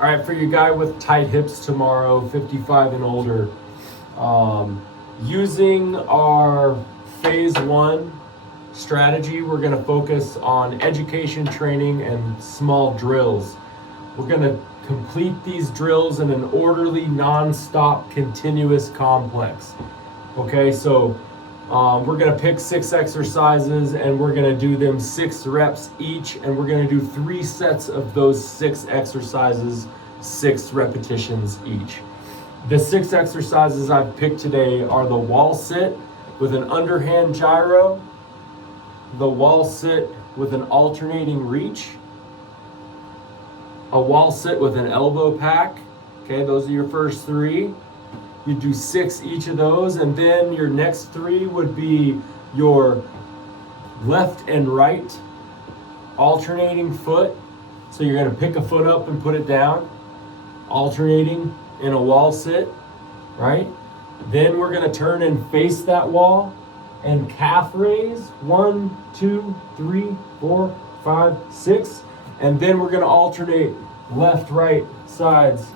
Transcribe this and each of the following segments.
All right, for you guy with tight hips tomorrow, 55 and older, using our phase 1 strategy, we're going to focus on education, training, and small drills. We're going to complete these drills in an orderly, non-stop, continuous complex. Okay, so we're going to pick 6 exercises and we're going to do them 6 reps each, and we're going to do 3 sets of those 6 exercises, 6 repetitions each. The 6 exercises I've picked today are the wall sit with an underhand gyro, the wall sit with an alternating reach, a wall sit with an elbow pack. Okay, those are your first 3. You do 6 each of those, and then your next 3 would be your left and right alternating foot. So you're going to pick a foot up and put it down, alternating in a wall sit, right? Then we're going to turn and face that wall and calf raise 1, 2, 3, 4, 5, 6, and then we're going to alternate left, right sides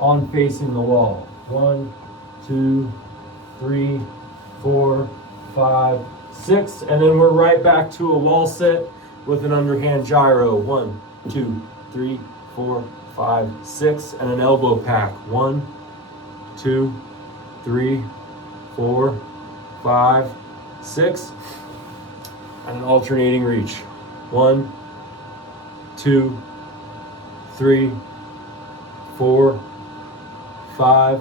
on facing the wall. 1, 2, 3, 4, 5, 6, and then we're right back to a wall sit with an underhand gyro. 1, 2, 3, 4, 5, 6, and an elbow pack. 1, 2, 3, 4, 5, 6, and an alternating reach. 1, 2, 3, 4, 5,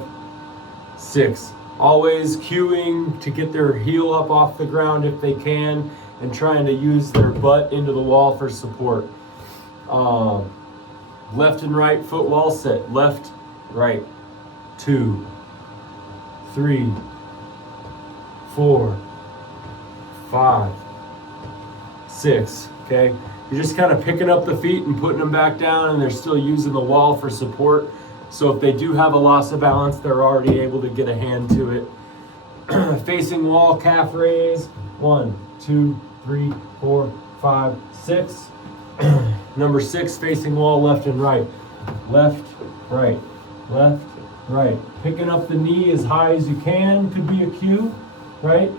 6. Always cueing to get their heel up off the ground if they can, and trying to use their butt into the wall for support. Left and right foot wall sit. Left, right. 2, 3, 4, 5, 6. Okay, you're just kind of picking up the feet and putting them back down, and they're still using the wall for support. So if they do have a loss of balance, they're already able to get a hand to it. Facing wall calf raise. 1, 2, 3, 4, 5, 6. Number 6, facing wall left and right. Left, right, left, right. Picking up the knee as high as you can could be a cue, right?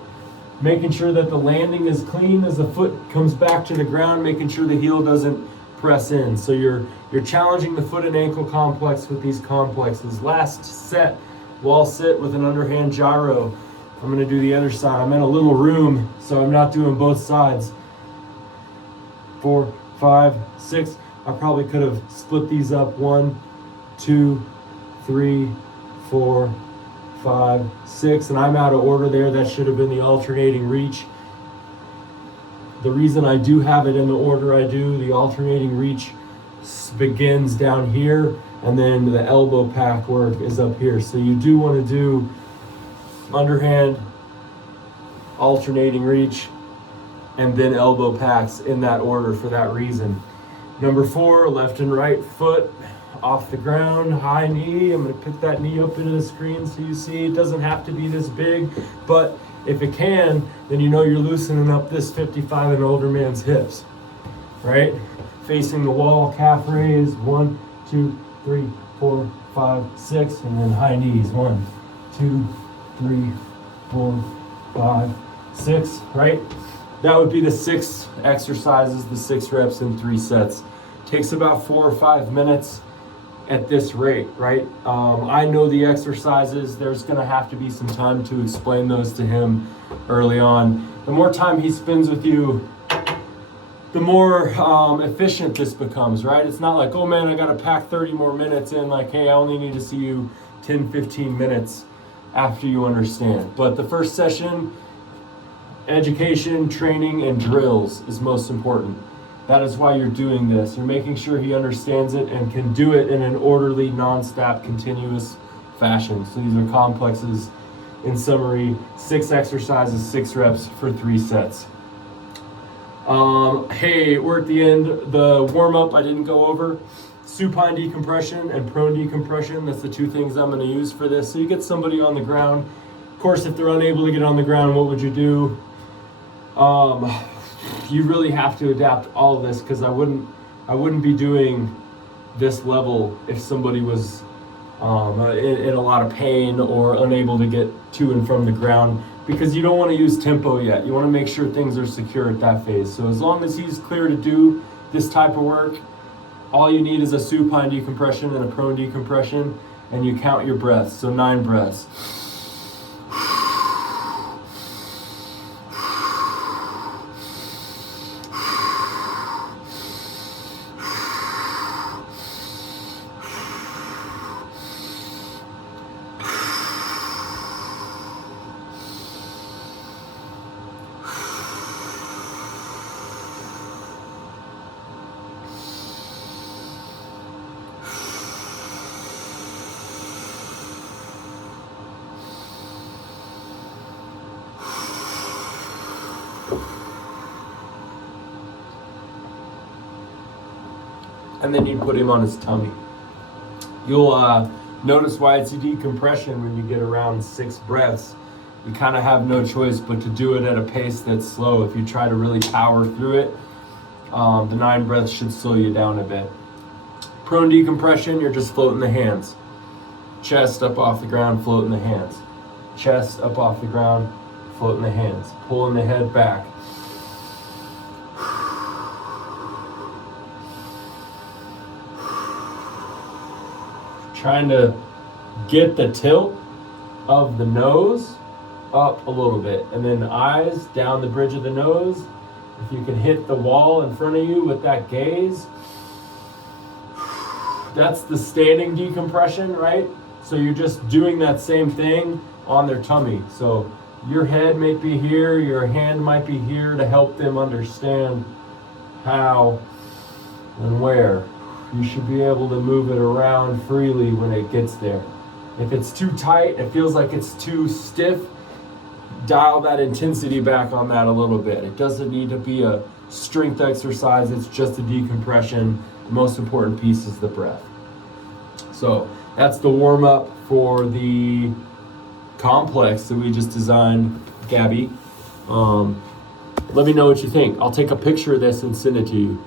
Making sure that the landing is clean as the foot comes back to the ground, making sure the heel doesn't press in. So you're challenging the foot and ankle complex with these complexes. Last set, wall sit with an underhand gyro. I'm going to do the other side. I'm in a little room, so I'm not doing both sides. 4, 5, 6. I probably could have split these up. 1, 2, 3, 4, 5, 6, and I'm out of order there. That should have been the alternating reach. The reason I do have it in the order I do, the alternating reach begins down here, and then the elbow pack work is up here. So you do want to do underhand, alternating reach, and then elbow packs in that order for that reason. Number 4, left and right foot off the ground, high knee. I'm going to pick that knee up into the screen so you see it doesn't have to be this big, but if it can, then you know you're loosening up this 55 and older man's hips, right? Facing the wall, calf raise. 1, 2, 3, 4, 5, 6, and then high knees. 1, 2, 3, 4, 5, 6, right? That would be the 6 exercises, the 6 reps in 3 sets. Takes about 4 or 5 minutes at this rate, right? I know the exercises. There's going to have to be some time to explain those to him early on. The more time he spends with you, the more efficient this becomes, right? It's not like, oh man, I got to pack 30 more minutes in. Like, hey, I only need to see you 10, 15 minutes after you understand. But the first session, education, training, and drills is most important. That is why you're doing this. You're making sure he understands it and can do it in an orderly, non-stop, continuous fashion. So these are complexes. In summary, 6 exercises, 6 reps for 3 sets. Hey, we're at the end. The warm-up I didn't go over. Supine decompression and prone decompression. That's the 2 things I'm going to use for this. So you get somebody on the ground. Of course, if they're unable to get on the ground, what would you do? You really have to adapt all of this, because I wouldn't be doing this level if somebody was in a lot of pain or unable to get to and from the ground, because you don't want to use tempo yet. You want to make sure things are secure at that phase. So as long as he's clear to do this type of work, all you need is a supine decompression and a prone decompression, and you count your breaths. So 9 breaths. And then you put him on his tummy. You'll notice why it's a decompression when you get around 6 breaths. You kind of have no choice but to do it at a pace that's slow. If you try to really power through it, the 9 breaths should slow you down a bit. Prone decompression, you're just floating the hands. Chest up off the ground, floating the hands. Chest up off the ground, floating the hands. Pulling the head back. Trying to get the tilt of the nose up a little bit, and then the eyes down the bridge of the nose. If you can hit the wall in front of you with that gaze, that's the standing decompression, right? So you're just doing that same thing on their tummy. So your head might be here, your hand might be here to help them understand how and where. You should be able to move it around freely when it gets there. If it's too tight, it feels like it's too stiff, dial that intensity back on that a little bit. It doesn't need to be a strength exercise, it's just a decompression. The most important piece is the breath. So that's the warm-up for the complex that we just designed, Gabby. Let me know what you think. I'll take a picture of this and send it to you.